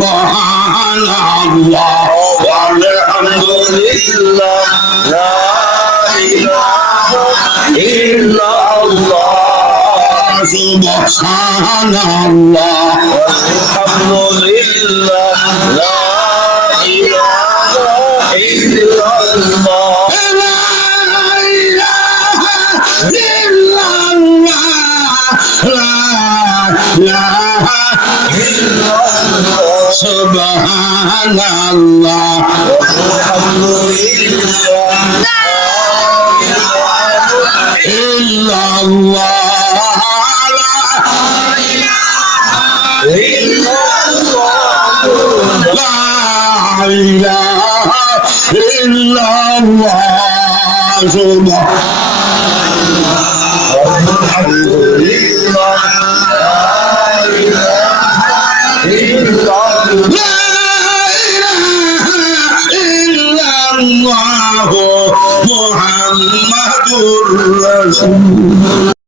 সুবহানাল্লাহ আলহামদুলিল্লাহ লা ইলাহা ইল্লাল্লাহ সুবহানাল্লাহ আলহামদুলিল্লাহ লা ইলাহা ইল্লাল্লাহ Subhanallah illallah la ilaha illallah subhanallah alhamdulillah Muhammadur Rasul